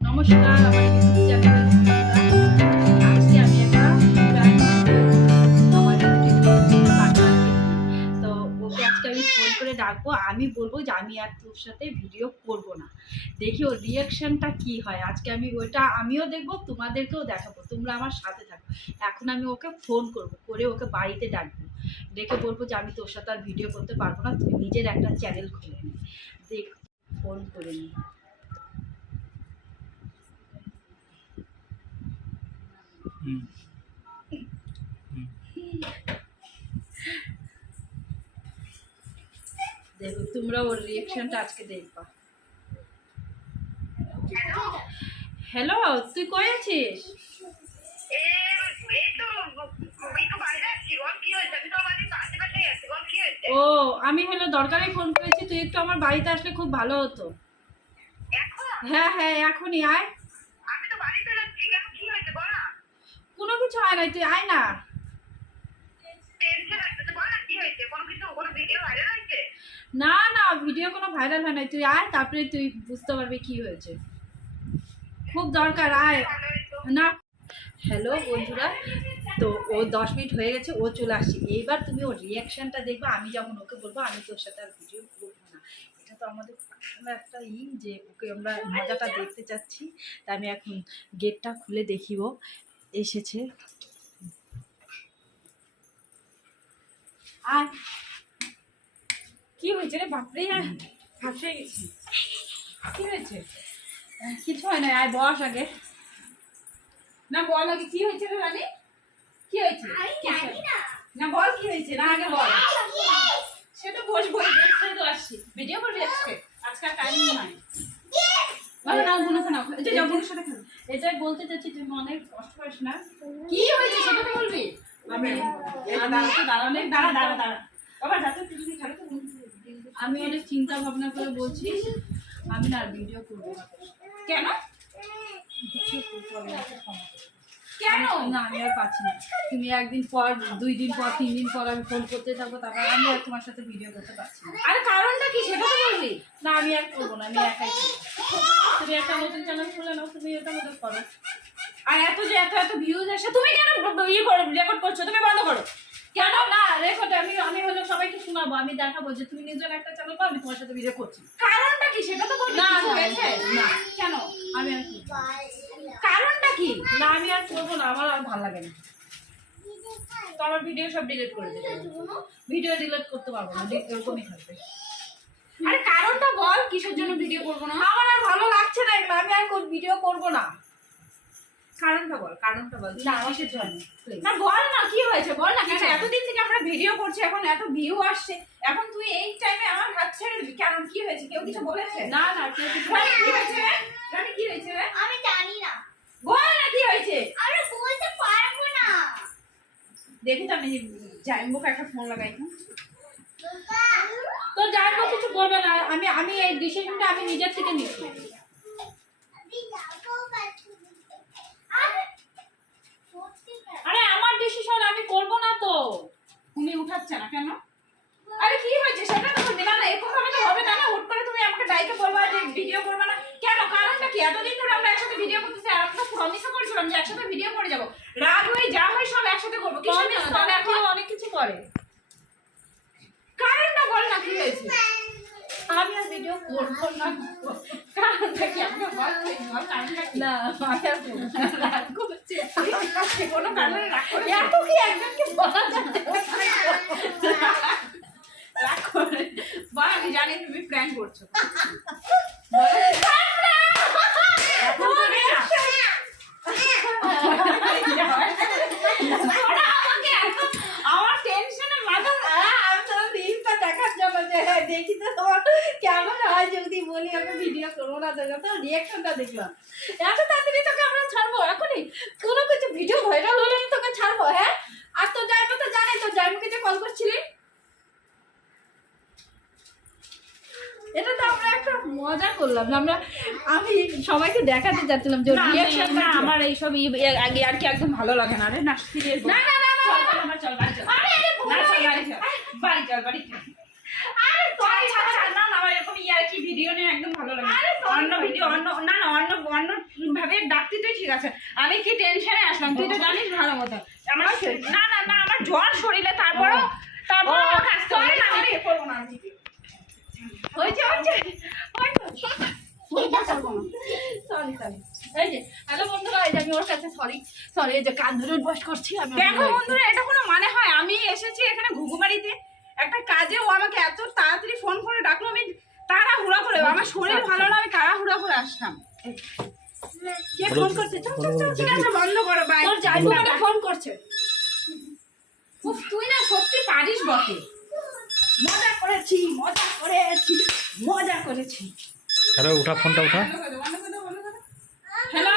নমস্কার, আমার আমি তো ওকে আজকে আমি ফোন করে ডাকবো। আমি বলব যে আমি আর তোর সাথে ভিডিও করব না। দেখি ওর রিয়াকশনটা কি হয়। আজকে আমি ওইটা আমিও দেখব, তোমাদেরকেও দেখাবো। তোমরা আমার সাথে থাকো। এখন আমি ওকে ফোন করব, করে ওকে বাড়িতে ডাকবো। ডেকে বলব যে আমি তোর সাথে আর ভিডিও করতে পারব না। তুই নিজের একটা চ্যানেল খুলে নি। দেখ ফোন করে নি। দেখো তোমরা ওর রিয়াকশনটা আজকে দেখবা। হ্যালো তুই কই আছিস? ও আমি হলো দরকারে ফোন করেছি তুই একটু আমার বাড়িতে আসলে খুব ভালো হতো। হ্যাঁ হ্যাঁ এখনই আয়। কোনো কিছু হয় না, তুই আয় না। না না ভিডিও কোনো ভাইরাল হয় না তুই আয়, তারপরে তুই বুঝতে পারবি কি হয়েছে। খুব দরকার, আয়। না। হ্যালো বন্ধুরা। তো ও দশ মিনিট হয়ে গেছে, ও চলে আসছে। এইবার তুমি ওর রিয়াকশনটা দেখবে, আমি যখন ওকে বলব, আমি তোর সাথে আর ভিডিও করব না। এটা তো আমাদের একটা ই যে ওকে আমরা মজাটা দেখতে চাচ্ছি। তাই আমি এখন গেটটা খুলে দেখি ও এসেছে। আর কি হয়েছে রে বাপরে? ফাঁসে গেছি। কি হয়েছে? কিছু হয় না আয় বস আগে। না বল আগে কি হয়েছে রে রানী? কি হয়েছে? না। বল কি হয়েছে? না আগে বল। সেটা বস বল দেখতে তো আসছি। ভিডিও করবি আজকে। আজকে টাইম নাই। ভালো না গুলো না এটা যাও গুলোর সাথে খেলো। এটাই বলতে চাচ্ছি তুই মনে কষ্ট পাস না? কি হয়েছে সেটা তো বলবি? আমি দাঁড়ালে দাঁড়া দাঁড়া দাঁড়া। বাবা যাতে তুই যদি খেলো তো। আমি অনেক চিন্তা ভাবনা করে বলছি আমি না ভিডিও করব না। কেন। কেন? না আমি আর পাচ্ছি না। তুমি একদিন পর দুই দিন পর তিন দিন পর আমি ফোন করতে থাকব তারপর আমি আর তোমার সাথে ভিডিও করতে পারছি না। আরে কারণটা কি সেটা তো বলবি। না আমি আর করব না আমি একাই তুমি একটা নতুন চ্যানেল খুলে নাও তুমি এটা মতো করো। আর এত যে এত এত ভিউজ আসে তুমি কেন ইয়ে করো রেকর্ড করছ? তুমি বন্ধ করো। কেন? না রেকর্ড আমি আমি হলো সবাইকে শোনাবো আমি দেখাবো যে তুমি নিজের একটা চ্যানেল করো আমি তোমার সাথে ভিডিও করছি। কারণটা কি? সেটা তো না হয়েছে? না কেন? আমি আর না। কারণটা কি? না আমি আর করব না আমার আর ভালো লাগে না। তো আমার ভিডিও সব ডিলিট করে দেবে ভিডিও ডিলিট করতে পারব না এরকমই থাকবে। আরে বল কিসের জন্য ভিডিও করব না? আমার আর ভালো লাগছে না এগুলো আমি আর ভিডিও করব না। কারণটা বল কারণটা বল না কিসের জন্য। না বল না কি হয়েছে বল না কিছু এতদিন থেকে আমরা ভিডিও করছি এখন এত ভিউ আসছে এখন তুই এই টাইমে আমার হাত ছেড়ে দিবি কারণ কি হয়েছে কেউ কিছু বলেছে? না না কেউ কিছু কি হয়েছে? রানী, কি হয়েছে? রে? আমি জানি না। বল না কি হয়েছে? আমি বলতে পারব না। দেখি তো আমি জাইম্বুকে একটা ফোন লাগাই যাই হোক না, আমি আমি এই ডিসিশনটা আমি নিজের থেকে নিচ্ছি। আরে। আরে আমার ডিসিশন আমি করব না তো। উনি উঠাচ্ছে না কেন? আরে কি হয়েছে? সেটা তো না না এরকম ভাবে তো হবে না না? হুট করে তুমি আমাকে ডাইকে বলবা যে ভিডিও করবে না। কেন? কারণটা কি? এতদিন ধরে আমরা একসাথে ভিডিও করতেছি আর আমরা প্রমিসও করেছিলাম যে একসাথে ভিডিও করে যাব। রাগ হয়ে যা হয় সব একসাথে করব। কিসের জন্য তাহলে এখন এখন অনেক কিছু করে কারণটা বল না কি হয়েছে আমি আর ভিডিও করব না কারণটা কি আমাকে বল কারণটা না আমি আর করব না। রাগ করছে। কোনো কারণে রাগ করে এত কি একজনকে বলা যাচ্ছে রাগ করে বল আমি জানি তুমি করছ তো না। ওরা আমাকে এত- আমার টেনশনে মাথা হ্যাঁ, আমি তো রিলটা দেখার জন্য যে হ্যাঁ, দেখি তো তোমার কেমন হয় যদি বলি আমি ভিডিও করব না তো তো রিয়াকশনটা দেখলাম। এত তাড়াতাড়ি তোকে আমরা ছাড়বো? এখনই? কোনো কিছু ভিডিও ভাইরাল হলে আমি তোকে ছাড়বো হ্যাঁ? আর তো যাইবো তো জানে তো জাইমুকে যে কল করছিলি? এটা তো আমরা একটা মজা করলাম আমরা আমি সবাইকে দেখাতে যাচ্ছিলাম যে না, আমার এইসব আগে আর কি একদম ভালো লাগে না রে? না সিরিয়াস না না না না চল চল আমার চল। বাড়ি আরে আরে না চল বাড়ি চল বাড়ি চল বাড়ি চল আরে ছাড়, ছাড়, ছাড়, না না আমার এরকম ইয়ার কি ভিডিও নিয়ে একদম ভালো লাগে না। অন্য ভিডিও অন্য না না অন্য অন্য ডাকতি তুই ঠিক আছে। আমি কি টেনশনে আসলাম? তুই তো জানিস ভালো মতো। আমার না না না আমার জ্বর শরীরে তারপরও আসতে হবে না আমি করব না হয়েছে হয়েছে। সরি সরি এই যে হ্যালো বন্ধুরা এই যে আমি ওর কাছে সরি সরি এই যে কান ধরে বস করছি আমি দেখো বন্ধুরা এটা কোনো মানে হয়? আমি এসেছি এখানে ঘুঘুবাড়িতে। একটা কাজে ও আমাকে এত তাড়াতাড়ি ফোন করে ডাকলো আমি তাড়াহুড়া করে আমার শরীর ভালো না আমি তাড়াহুড়া করে আসলাম। কে ফোন করছে? চল চল চল ঠিক আছে বন্ধ করো বাই তোর যাই আমাকে ফোন করছে। উফ, তুই না সত্যি পারিস বটে। মজা করেছি মজা করেছি মজা করেছি। হ্যালো উঠা ফোনটা উঠা। হ্যালো